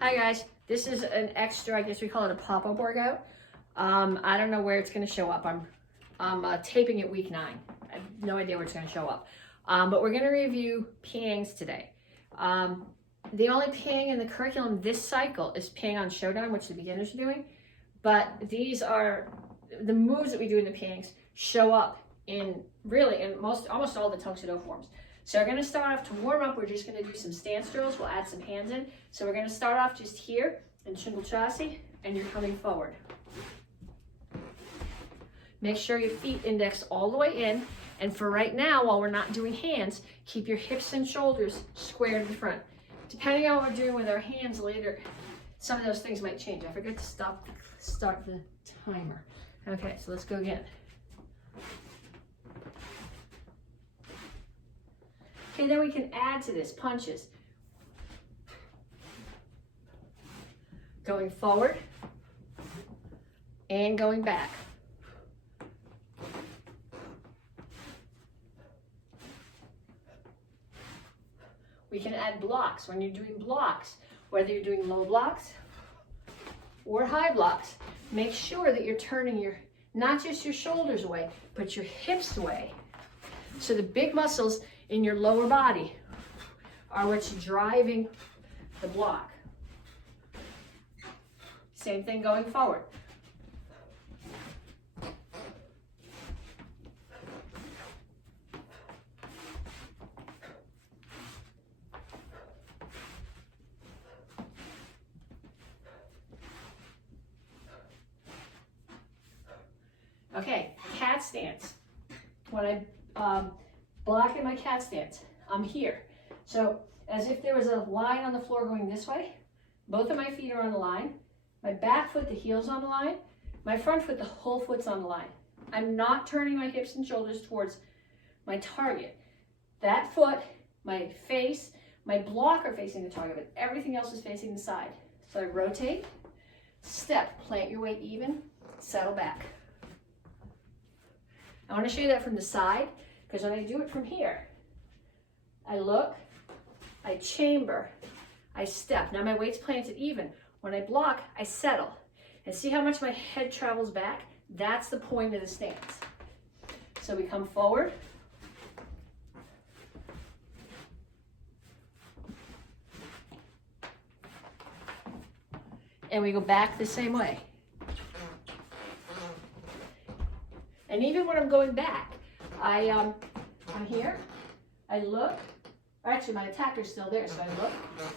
Hi guys, this is an extra, I guess we call it a pop-up workout. I don't know where it's going to show up. I'm taping it week 9. I have no idea where it's going to show up. But we're going to review Pyangs today. The only Pyang in the curriculum this cycle is Pyang on Showdown, which the beginners are doing. But these are the moves that we do in the Pyangs show up in almost all the Tung Soo Do forms. So we're going to start off to warm up. We're just going to do some stance drills. We'll add some hands in. So we're going to start off just here in Shingle Chassis, and you're coming forward. Make sure your feet index all the way in. And for right now, while we're not doing hands, keep your hips and shoulders square to the front. Depending on what we're doing with our hands later, some of those things might change. I forgot to start the timer. Okay, so let's go again. Okay, then we can add to this punches. Going forward and going back. We can add blocks. When you're doing blocks, whether you're doing low blocks or high blocks, make sure that you're turning not just your shoulders away, but your hips away. So the big muscles in your lower body are what's driving the block. Same thing going forward. Okay, cat stance. When I block in my cat stance, I'm here. So as if there was a line on the floor going this way, both of my feet are on the line. My back foot, the heel's on the line. My front foot, the whole foot's on the line. I'm not turning my hips and shoulders towards my target. That foot, my face, my block are facing the target, but everything else is facing the side. So I rotate, step, plant your weight even, settle back. I want to show you that from the side, because when I do it from here, I look, I chamber, I step. Now my weight's planted even. When I block, I settle. And see how much my head travels back? That's the point of the stance. So we come forward. And we go back the same way. And even when I'm going back, I'm here, I look, actually my attacker's still there, so I look,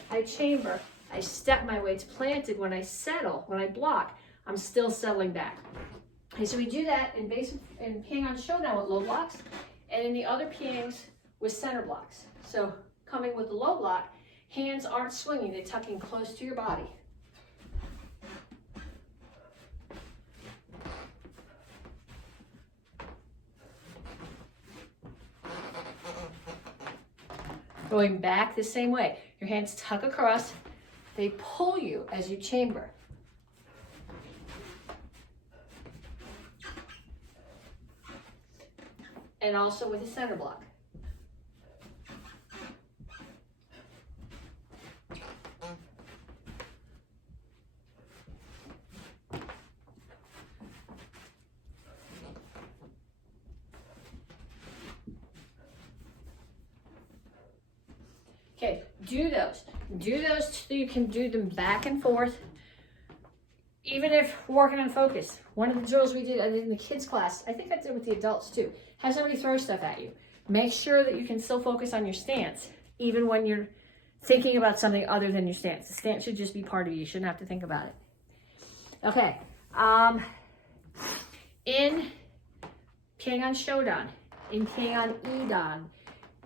I chamber, I step, my weight's planted. When I settle, when I block, I'm still settling back. Okay, so we do that in Pyang on Showdown with low blocks, and in the other Pyangs with center blocks. So coming with the low block, hands aren't swinging, they're tucking close to your body. Going back the same way. Your hands tuck across. They pull you as you chamber. And also with a center block. Okay, do those so you can do them back and forth. Even if we're working on focus. One of the drills I did in the kids class, I think I did with the adults too, have somebody throw stuff at you. Make sure that you can still focus on your stance, even when you're thinking about something other than your stance. The stance should just be part of you. You shouldn't have to think about it. Okay, in Pyang on Showdown, in Pyang on Idan,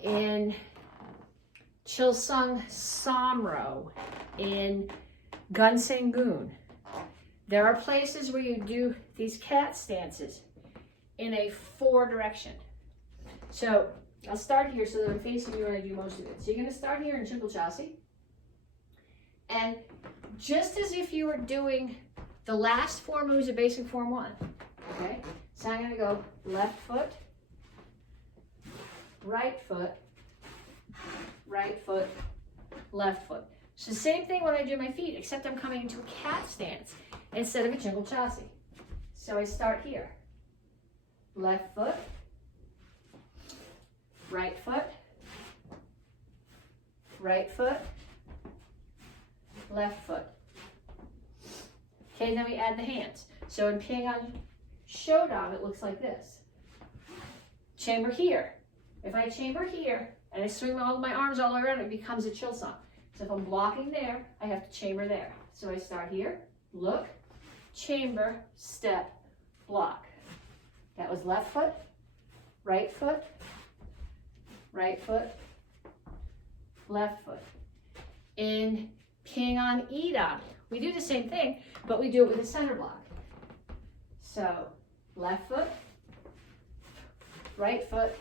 in Chilsung Samro, in Gunsengun. There are places where you do these cat stances in a 4 direction. So I'll start here so that I'm facing you when I do most of it. So you're going to start here in Shingle Chassis. And just as if you were doing the last 4 moves of basic form 1. Okay? So I'm going to go left foot, right foot, left foot. So the same thing when I do my feet, except I'm coming into a cat stance instead of a Jingle Chassis. So I start here. Left foot, right foot, right foot, left foot. Okay, then we add the hands. So in Pyang Showdown, it looks like this. Chamber here. If I chamber here and I swing all my arms all around, it becomes a chill song. So if I'm blocking there, I have to chamber there. So I start here, look, chamber, step, block. That was left foot, right foot, right foot, left foot. In Pyang Idan, we do the same thing, but we do it with a center block. So left foot, right foot,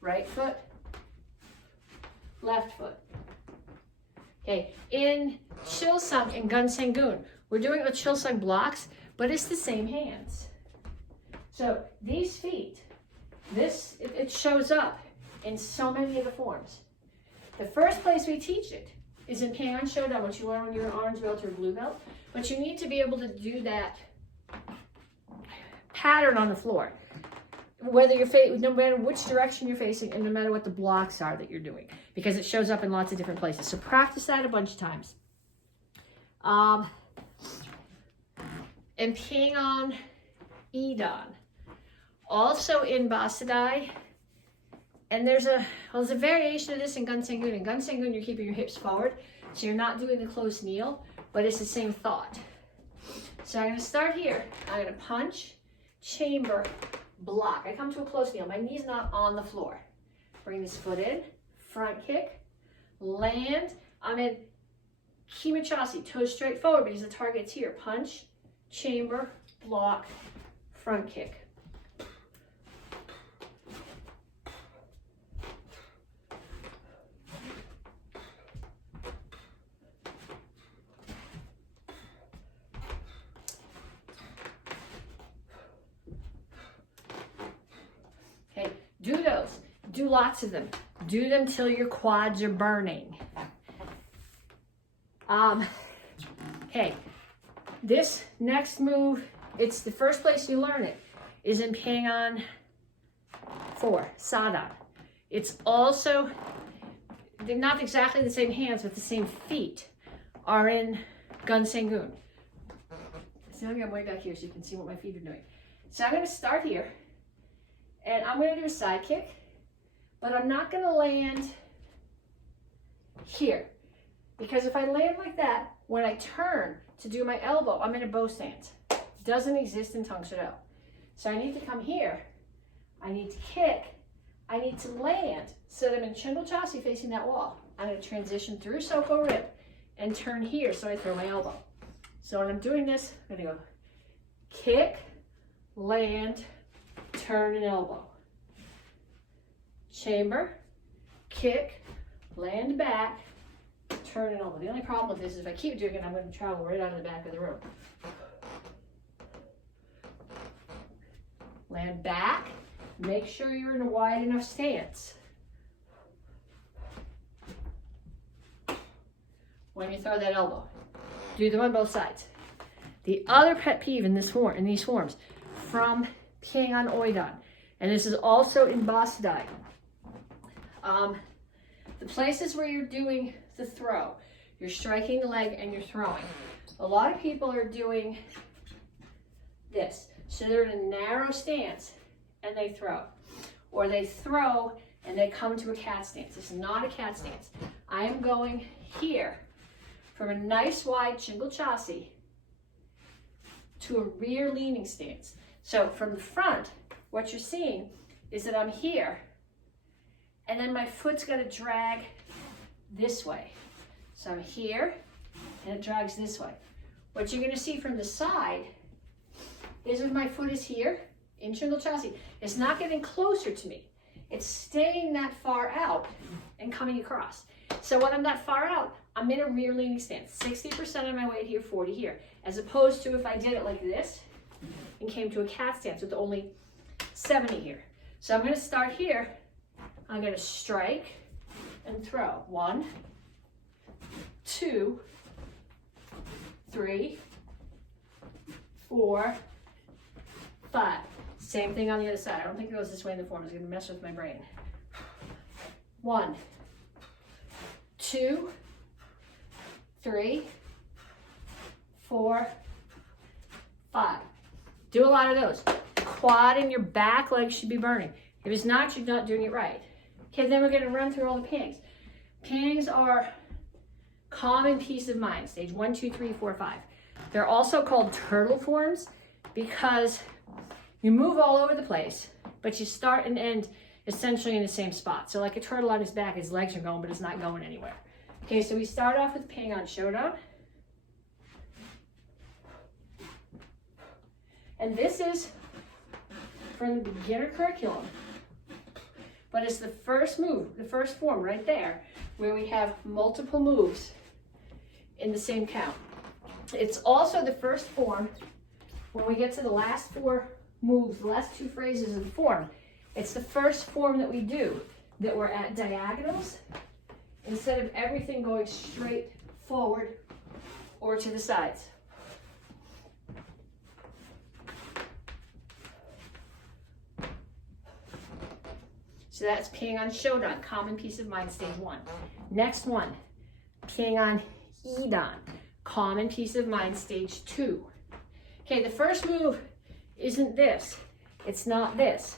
right foot, left foot. Okay, in Chilsung and Gunsangun, we're doing it with Chilsung blocks, but it's the same hands. So these feet, it shows up in so many of the forms. The first place we teach it is in Pyang Showdown, which you learn when you're an orange belt or blue belt, but you need to be able to do that pattern on the floor. Whether you're no matter which direction you're facing and no matter what the blocks are that you're doing, because it shows up in lots of different places. So practice that a bunch of times. In Pyang Idan, also in Basadai, and there's a variation of this in Gunsangun. In Gunsangun, you're keeping your hips forward, so you're not doing the close kneel, but it's the same thought. So I'm going to start here. I'm going to punch, chamber, block. I come to a close kneel. My knee's not on the floor. Bring this foot in, front kick, land. I'm in Kimachasi, toes straight forward because the target's here. Punch, chamber, block, front kick. Okay, do those. Do lots of them. Do them till your quads are burning. Okay, this next move, it's the first place you learn it, is in Pyang 4, Sadan. It's also, they're not exactly the same hands, but the same feet are in Gunsangun. So I'm way back here so you can see what my feet are doing. So I'm going to start here, and I'm going to do a side kick, but I'm not going to land here. Because if I land like that, when I turn to do my elbow, I'm in a bow stance. It doesn't exist in Tung Shado. So I need to come here. I need to kick. I need to land so that I'm in Chingle Chassi facing that wall. I'm going to transition through Soko Rib and turn here so I throw my elbow. So when I'm doing this, I'm going to go kick, land, turn, and elbow. Chamber, kick, land back, turn and elbow. The only problem with this is if I keep doing it, I'm going to travel right out of the back of the room. Land back. Make sure you're in a wide enough stance. When you throw that elbow, do them on both sides. The other pet peeve in these forms from Pyang Oidan, and this is also in Basadai. The places where you're doing the throw, you're striking the leg and you're throwing. A lot of people are doing this. So they're in a narrow stance and they throw. Or they throw and they come to a cat stance. This is not a cat stance. I am going here from a nice wide Chingle Chassi to a rear leaning stance. So from the front, what you're seeing is that I'm here and then my foot's got to drag this way. So I'm here and it drags this way. What you're going to see from the side is if my foot is here in Chingle Chassi, it's not getting closer to me. It's staying that far out and coming across. So when I'm that far out, I'm in a rear leaning stance. 60% of my weight here, 40 here. As opposed to if I did it like this and came to a cat stance with only 70 here. So I'm going to start here. I'm going to strike and throw. 1, 2, 3, 4, 5. Same thing on the other side. I don't think it goes this way in the form. It's going to mess with my brain. 1, 2, 3, 4, 5. Do a lot of those. Quad and your back legs should be burning. If it's not, you're not doing it right. Okay, then we're going to run through all the Pyongs. Pyongs are calm and peace of mind, stage 1, 2, 3, 4, 5. They're also called turtle forms because you move all over the place, but you start and end essentially in the same spot. So like a turtle on his back, his legs are going, but it's not going anywhere. Okay, so we start off with Pyang Showdown. And this is from the beginner curriculum. But it's the first move, the first form right there, where we have multiple moves in the same count. It's also the first form when we get to the last 4 moves, the last 2 phrases of the form. It's the first form that we do that we're at diagonals instead of everything going straight forward or to the sides. So that's Pyang Showdown, common peace of mind, stage 1. Next one, Pyang Idan, common peace of mind, stage 2. Okay, the first move isn't this. It's not this.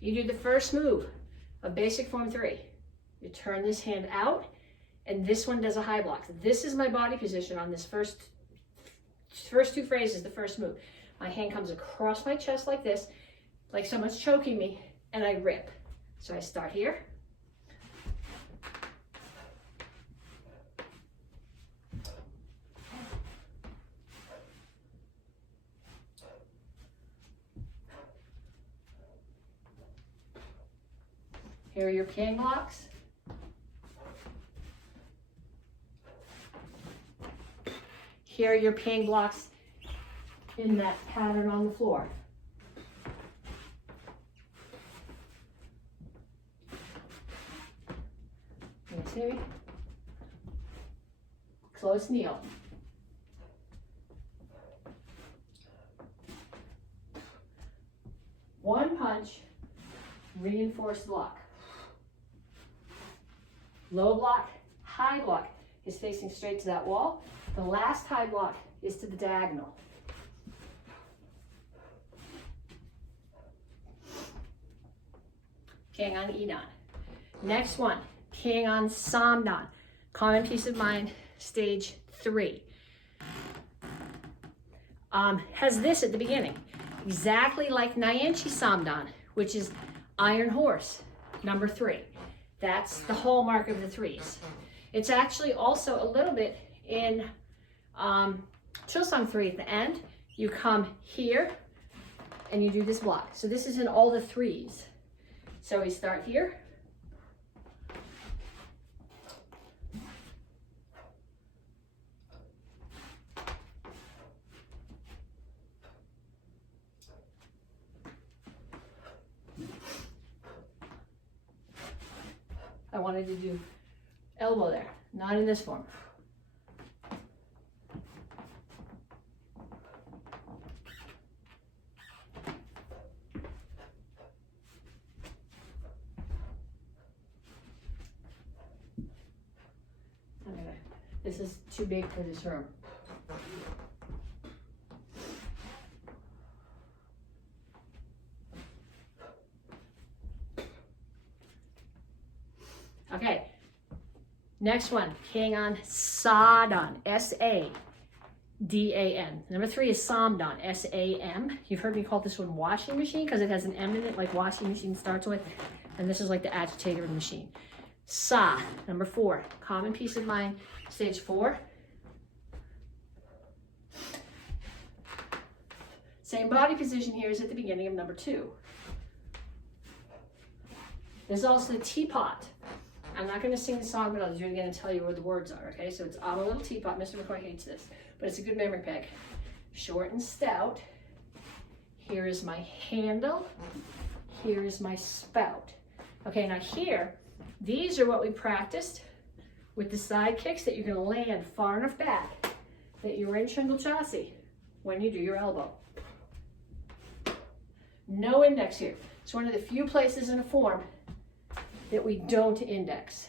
You do the first move of basic form 3. You turn this hand out, and this one does a high block. This is my body position on this first 2 phrases, the first move. My hand comes across my chest like this, like someone's choking me, and I rip. So I start here. Here are your Pyang blocks. Here are your Pyang blocks in that pattern on the floor. Can you see me? Close kneel. One punch, reinforced block. Low block, high block is facing straight to that wall. The last high block is to the diagonal. Pyang Idan. Next one, Pyang Samdan, common peace of mind, stage 3. Has this at the beginning, exactly like Nyanchi Samdan, which is Iron Horse, number 3. That's the hallmark of the 3s. It's actually also a little bit in Chilsung 3 at the end. You come here and you do this block. So this is in all the 3s. So we start here. I wanted to do elbow there, not in this form. This is too big for this room. Okay, next one, Pyang Sadan, S-A-D-A-N. Number 3 is Samdan, S-A-M. You've heard me call this one washing machine because it has an M in it, like washing machine starts with, and this is like the agitator of the machine. Sa, number 4, common peace of mind, stage 4. Same body position here as at the beginning of number 2. There's also the teapot. I'm not going to sing the song, but I'm just going to tell you where the words are, okay? So it's I'm a little teapot. Mr. McCoy hates this, but it's a good memory peg. Short and stout. Here is my handle. Here is my spout. Okay, now here, these are what we practiced with the side kicks that you're going to land far enough back that you're in shingle chassis when you do your elbow. No index here. It's one of the few places in a form that we don't index.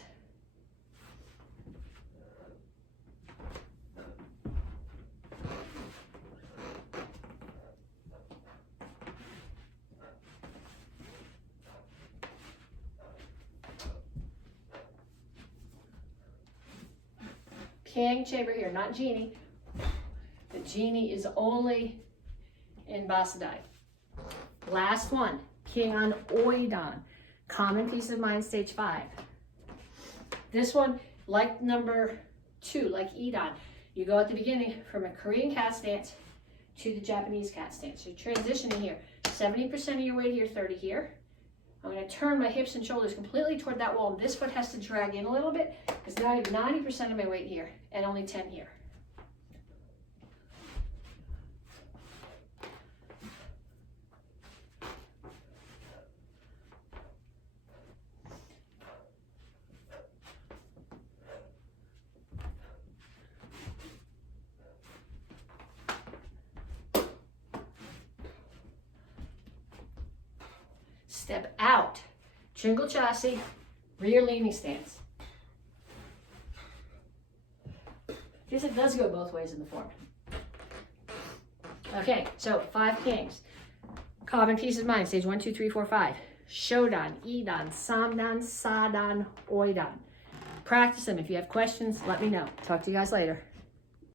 Pyang chamber here, not genie. The genie is only in Basadai. Last one, Pyang Oidan. Common peace of mind, stage 5. This one, like number 2, like Idan, you go at the beginning from a Korean cat stance to the Japanese cat stance. You're transitioning here. 70% of your weight here, 30 here. I'm going to turn my hips and shoulders completely toward that wall. This foot has to drag in a little bit because now I have 90% of my weight here and only 10 here. Step out, shingle chassis, rear leaning stance. I guess it does go both ways in the form. Okay, so 5 Pyangs. Common peace of mind, stage 1, 2, 3, 4, 5. Shodan, Idan, Samdan, Sadan, Oidan. Practice them. If you have questions, let me know. Talk to you guys later.